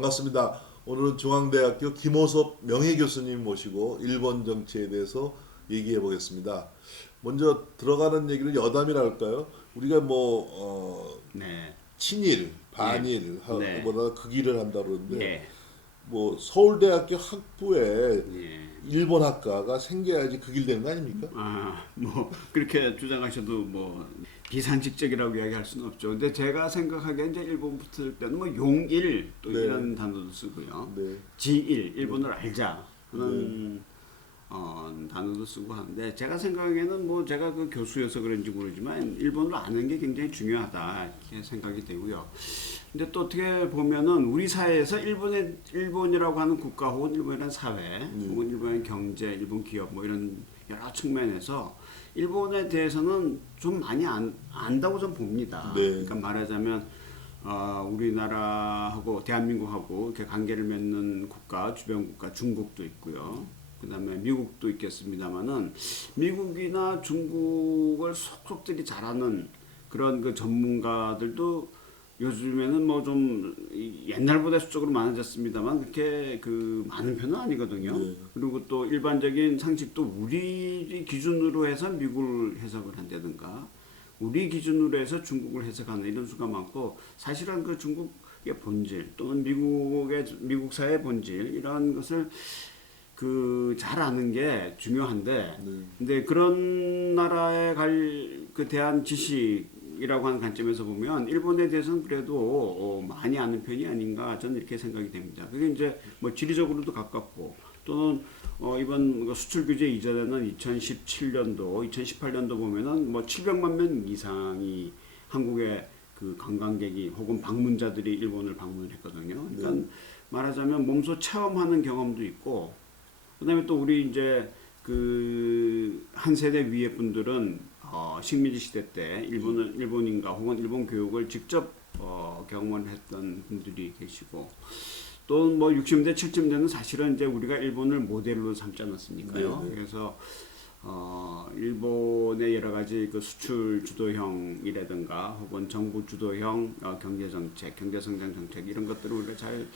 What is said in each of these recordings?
반갑습니다. 오늘은 중앙대학교 김호섭 명예교수님 모시고 일본 정치에 대해서 얘기해 보겠습니다. 먼저 들어가는 얘기는 여담이라 할까요? 우리가 네. 친일, 반일 네. 보다 극일을 한다 그러는데 예. 서울대학교 학부에 예. 일본 학과가 생겨야지 극일되는 거 아닙니까? 그렇게 주장하셔도 비상식적이라고 이야기할 수는 없죠. 근데 제가 생각하기에 이제 일본 붙을 때는 용일 또 네. 이런 단어도 쓰고요. 네. 지일 일본을 알자 하는 단어도 쓰고 하는데 제가 생각에는 제가 그 교수여서 그런지 모르지만 일본을 아는 게 굉장히 중요하다 이렇게 생각이 되고요. 근데 또 어떻게 보면은 우리 사회에서 일본이라고 하는 국가 혹은 일본이라는 사회 혹은 일본의 경제, 일본 기업 이런 여러 측면에서 일본에 대해서는 좀 많이 안다고 좀 봅니다. 네. 그러니까 말하자면 우리나라하고 대한민국하고 이렇게 관계를 맺는 국가, 주변 국가 중국도 있고요. 그다음에 미국도 있겠습니다만은 미국이나 중국을 속속들이 잘하는 그런 그 전문가들도 요즘에는 좀 옛날보다 수적으로 많아졌습니다만 그렇게 그 많은 편은 아니거든요. 네. 그리고 또 일반적인 상식도 우리 기준으로 해서 미국을 해석을 한다든가 우리 기준으로 해서 중국을 해석하는 이런 수가 많고 사실은 그 중국의 본질 또는 미국 사회의 본질 이런 것을 잘 아는 게 중요한데, 근데 그런 나라에 대한 지식이라고 하는 관점에서 보면 일본에 대해서는 그래도 많이 아는 편이 아닌가 저는 이렇게 생각이 됩니다. 그게 이제 지리적으로도 가깝고 또는 이번 수출 규제 이전에는 2017년도, 2018년도 보면은 700만 명 이상이 한국의 그 관광객이 혹은 방문자들이 일본을 방문을 했거든요. 그러니까 말하자면 몸소 체험하는 경험도 있고. 그다음에 또 우리 이제 그 한 세대 위의 분들은 식민지 시대 때 일본인가 혹은 일본 교육을 직접 경험을 했던 분들이 계시고 또 60대 70대는 사실은 이제 우리가 일본을 모델로 삼지 않았습니까요? 네네. 그래서 일본의 여러 가지 그 수출 주도형이라든가 혹은 정부 주도형 경제 정책, 경제 성장 정책 이런 것들을 우리가 잘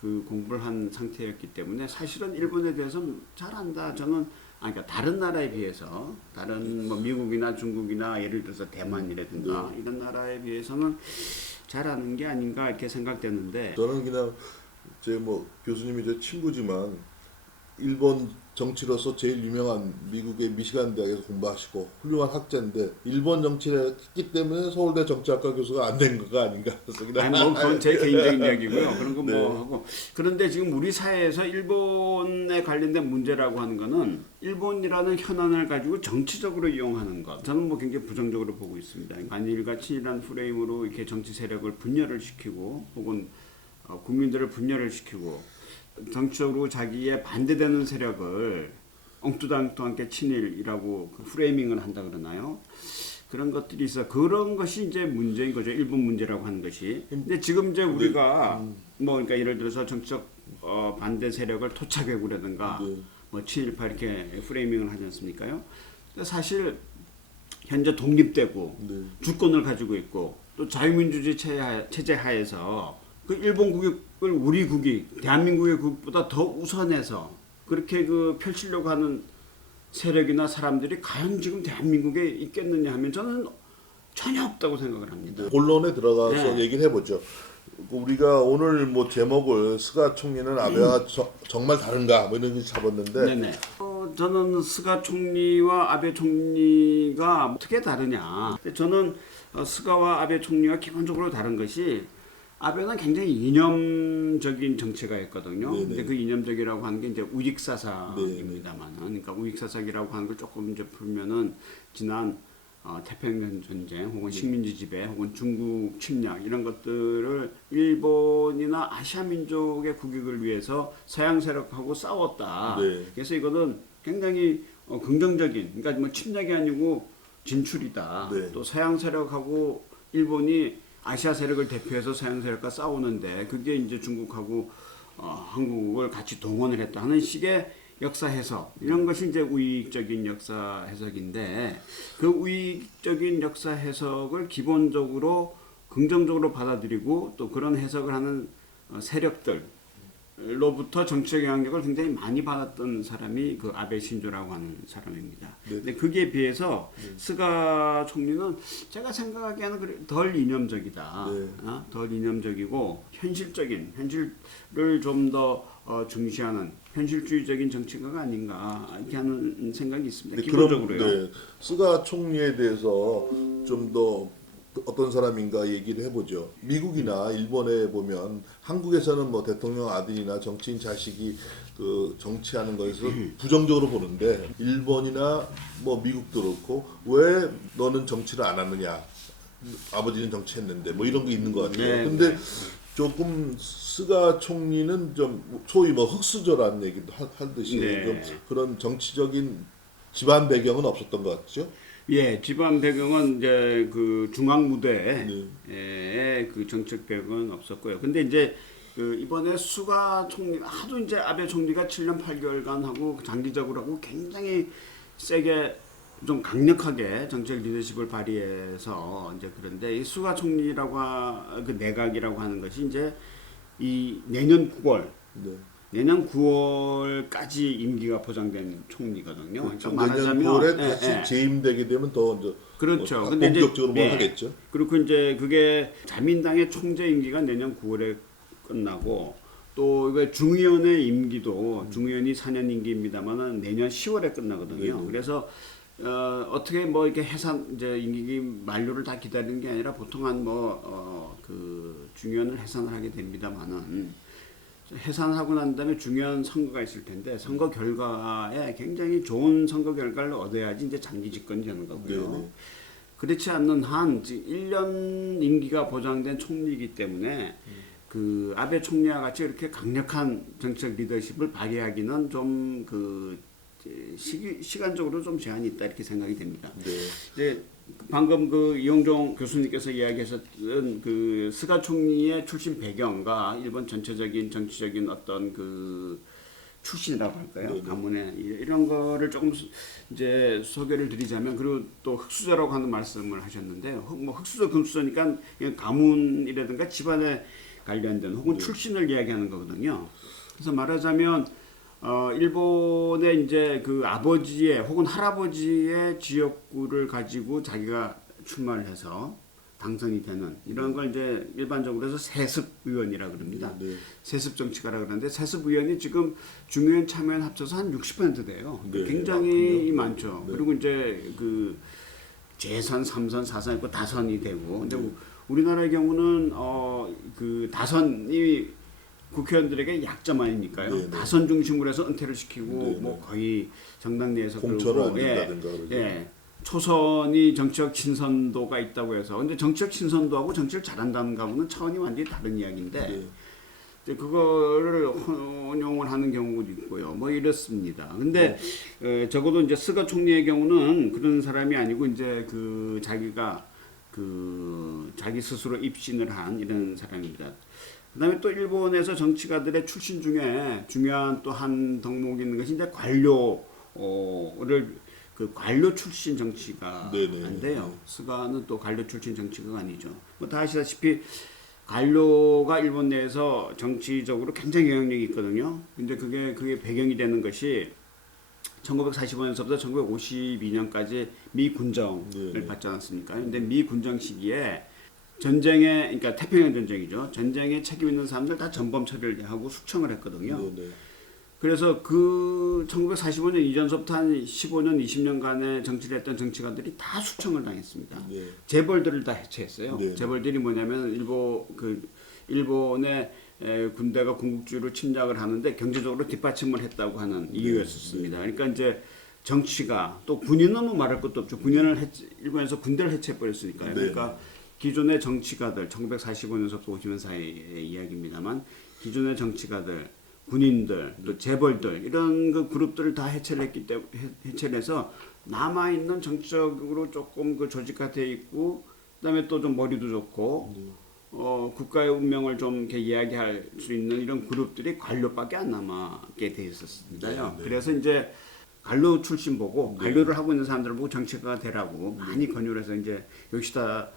그 공부를 한 상태였기 때문에 사실은 일본에 대해서 잘 안다. 저는 그러니까 다른 나라에 비해서 다른 미국이나 중국이나 예를 들어서 대만이라든가 이런 나라에 비해서는 잘 아는 게 아닌가 이렇게 생각되는데 저는 그냥 제 교수님이 제 친구지만 일본 정치로서 제일 유명한 미국의 미시간 대학에서 공부하시고 훌륭한 학자인데 일본 정치를 했기 때문에 서울대 정치학과 교수가 안 된 거가 아닌가 해서 그냥 그건 제 개인적인 이야기고요. 그런 거 네. 하고 그런데 지금 우리 사회에서 일본에 관련된 문제라고 하는 거는 일본이라는 현안을 가지고 정치적으로 이용하는 것. 저는 굉장히 부정적으로 보고 있습니다. 반일과 친일한 프레임으로 이렇게 정치 세력을 분열을 시키고 혹은 국민들을 분열을 시키고 정치적으로 자기에 반대되는 세력을 엉뚱하게 친일이라고 프레이밍을 한다 그러나요? 그런 것들이 있어. 그런 것이 이제 문제인 거죠. 일본 문제라고 하는 것이. 근데 지금 이제 우리가 그러니까 예를 들어서 정치적 반대 세력을 토착외구라든가 친일파 이렇게 프레이밍을 하지 않습니까요? 사실 현재 독립되고 주권을 가지고 있고 또 자유민주주의 체제 하에서 그 일본 국익을 우리 국익, 대한민국의 국익보다 더 우선해서 그렇게 펼치려고 하는 세력이나 사람들이 과연 지금 대한민국에 있겠느냐 하면 저는 전혀 없다고 생각을 합니다. 본론에 들어가서 네. 얘기를 해보죠. 우리가 오늘 제목을 스가 총리는 아베와 정말 다른가 이런 거 잡았는데 네네. 저는 스가 총리와 아베 총리가 어떻게 다르냐. 저는 스가와 아베 총리가 기본적으로 다른 것이 아베는 굉장히 이념적인 정치가였거든요. 네네. 근데 그 이념적이라고 하는 게 이제 우익사상입니다만, 그러니까 우익사상이라고 하는 걸 조금 이제 풀면은 지난 태평양 전쟁 혹은 식민지 지배 혹은 중국 침략 이런 것들을 일본이나 아시아 민족의 국익을 위해서 서양 세력하고 싸웠다. 네. 그래서 이거는 굉장히 긍정적인, 그러니까 침략이 아니고 진출이다. 네. 또 서양 세력하고 일본이 아시아 세력을 대표해서 서양 세력과 싸우는데 그게 이제 중국하고 한국을 같이 동원을 했다 하는 식의 역사 해석 이런 것이 이제 우익적인 역사 해석인데 그 우익적인 역사 해석을 기본적으로 긍정적으로 받아들이고 또 그런 해석을 하는 세력들로부터 정치적 영향력을 굉장히 많이 받았던 사람이 그 아베 신조라고 하는 사람입니다. 네. 근데 그게 비해서 스가 총리는 제가 생각하기에는 덜 이념적이다. 네. 덜 이념적이고 현실을 좀 더 중시하는 현실주의적인 정치가가 아닌가 이렇게 하는 생각이 있습니다. 기본적으로요. 그럼 스가 총리에 대해서 좀 더 어떤 사람인가 얘기를 해보죠. 미국이나 일본에 보면 한국에서는 뭐 대통령 아들이나 정치인 자식이 그 정치하는 거에서 부정적으로 보는데 일본이나 뭐 미국도 그렇고 왜 너는 정치를 안 하느냐? 아버지는 정치했는데 뭐 이런 게 있는 것 같아요. 네. 근데 조금 스가 총리는 좀 소위 뭐 흑수저라는 얘기도 하듯이 네. 좀 그런 정치적인 집안 배경은 없었던 것 같죠? 예, 집안 배경은 이제 그 중앙 무대에 네. 그 정책 배경은 없었고요. 근데 이제 그 이번에 수가 총리가 하도 이제 아베 총리가 7년 8개월간 하고 장기적으로 하고 굉장히 세게 좀 강력하게 정책 리더십을 발휘해서 이제 그런데 이 수가 총리라고 그 내각이라고 하는 것이 이제 이 내년 9월 네. 내년 9월까지 임기가 보장된 총리거든요. 그렇죠. 그러니까 내년 말하자면 9월에 다시 재임되게 되면 더 이제 그렇죠. 뭐 근데 이제 본격적으로 뭘 하겠죠. 그리고 이제 그게 자민당의 총재 임기가 내년 9월에 끝나고 또 이거 중의원의 임기도 중의원이 4년 임기입니다만은 내년 10월에 끝나거든요. 네네. 그래서 어떻게 뭐 이렇게 해산 이제 임기 만료를 다 기다리는 게 아니라 보통 한 그 중의원을 해산을 하게 됩니다만은 해산하고 난 다음에 중요한 선거가 있을 텐데 선거 결과에 굉장히 좋은 선거 결과를 얻어야지 이제 장기 집권이 되는 거고요. 네네. 그렇지 않는 한 1년 임기가 보장된 총리이기 때문에 그 아베 총리와 같이 이렇게 강력한 정책 리더십을 발휘하기는 좀 그 시간적으로 좀 제한이 있다 이렇게 생각이 됩니다. 네. 이제 방금 그 이용종 교수님께서 이야기하셨던 그 스가 총리의 출신 배경과 일본 전체적인 정치적인 어떤 그 출신이라고 할까요? 네네. 가문에 이런 거를 조금 이제 소개를 드리자면 그리고 또 흑수저라고 하는 말씀을 하셨는데 뭐 흑수저 금수저니까 그냥 가문이라든가 집안에 관련된 혹은 출신을 이야기하는 거거든요. 그래서 말하자면 일본의 이제 그 아버지의 혹은 할아버지의 지역구를 가지고 자기가 출마를 해서 당선이 되는 이런 걸 이제 일반적으로 해서 세습 의원이라 그럽니다. 네. 세습 정치가라 그러는데 세습 의원이 지금 중의원 참여원 합쳐서 한 60% 돼요. 네, 굉장히 많군요. 많죠. 네. 그리고 이제 그 재선, 3선, 4선 있고 다선이 되고 근데 우리나라의 경우는 그 다선이 국회의원들에게 약점 아닙니까요? 네네. 다선 중심으로 해서 은퇴를 시키고 네네. 뭐 거의 정당 내에서 공천을 안 그러고, 된다든가 그러죠. 초선이 정치적 친선도가 있다고 해서 근데 정치적 친선도하고 정치를 잘한다는 거하고는 차원이 완전히 다른 이야기인데 네. 이제 그거를 혼용을 하는 경우도 있고요. 뭐 이렇습니다. 근데 적어도 이제 스가 총리의 경우는 그런 사람이 아니고 이제 그 자기가 그 자기 스스로 입신을 한 이런 사람입니다. 그다음에 또 일본에서 정치가들의 출신 중에 중요한 또 한 덕목이 있는 것이 이제 관료를 그 관료 출신 정치가 네네. 안 돼요. 스가는 또 관료 출신 정치가 아니죠. 뭐 다 아시다시피 관료가 일본 내에서 정치적으로 굉장히 영향력이 있거든요. 근데 그게 배경이 되는 것이 1945년서부터 1952년까지 미 군정을 네네. 받지 않았습니까? 근데 미 군정 시기에 전쟁에 그러니까 태평양 전쟁이죠. 전쟁에 책임 있는 사람들 다 전범 처리를 하고 숙청을 했거든요. 네. 그래서 그 1945년 이전서부터 한 15년, 20년간의 정치를 했던 정치가들이 다 숙청을 당했습니다. 네. 재벌들을 다 해체했어요. 네. 재벌들이 뭐냐면 일본의 군대가 군국주의로 침략을 하는데 경제적으로 뒷받침을 했다고 하는 이유였습니다. 그러니까 이제 정치가 또 군인은 뭐 말할 것도 없죠. 일본에서 군대를 해체해버렸으니까요. 네. 그러니까 기존의 정치가들 1945년서부터 50년 사이의 이야기입니다만 기존의 정치가들 군인들 또 재벌들 이런 그 그룹들을 다 해체를 했기 때문에 해체를 해서 남아 있는 정치적으로 조금 그 조직화 돼 있고 그다음에 또 좀 머리도 좋고 국가의 운명을 좀 이렇게 이야기할 수 있는 이런 그룹들이 관료밖에 안 남게 돼 있었습니다요. 네. 그래서 이제 관료 출신 보고 관료를 하고 있는 사람들 보고 정치가가 되라고 많이 권유를 해서 이제 요시다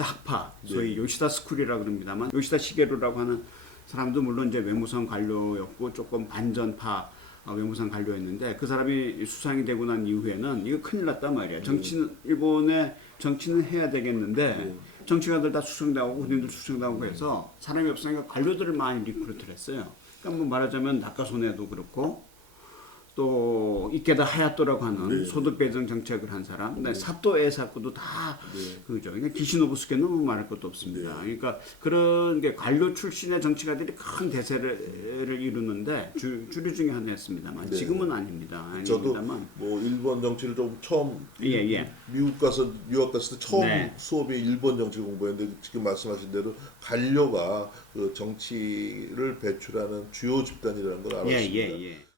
학파 소위 요시다 스쿨이라고 그럽니다만 요시다 시게루라고 하는 사람도 물론 이제 외무성 관료였고 조금 반전파 외무성 관료였는데 그 사람이 수상이 되고 난 이후에는 이거 큰일 났단 말이야. 정치는 일본의 정치는 해야 되겠는데 정치가들 다 수상당하고 군인들 수상당하고 해서 사람이 없으니까 관료들을 많이 리크루트를 했어요. 그러니까 뭐 말하자면 나카소네도 그렇고 또 이케다 하야토라고 하는 소득 배정 정책을 한 사람, 그다음에 사토 에사쿠도 다 그죠. 그러니까 기시노부스케는 뭐 말할 것도 없습니다. 그러니까 그런 게 관료 출신의 정치가들이 큰 대세를 이루는데 주류 중에 하나였습니다만 지금은 아닙니다. 저도 아닙니다만. 뭐 일본 정치를 좀 처음 예. 미국 가서 유학 갔을 때 처음 네. 수업이 일본 정치 공부였는데 지금 말씀하신 대로 관료가 그 정치를 배출하는 주요 집단이라는 걸 알았습니다. 예.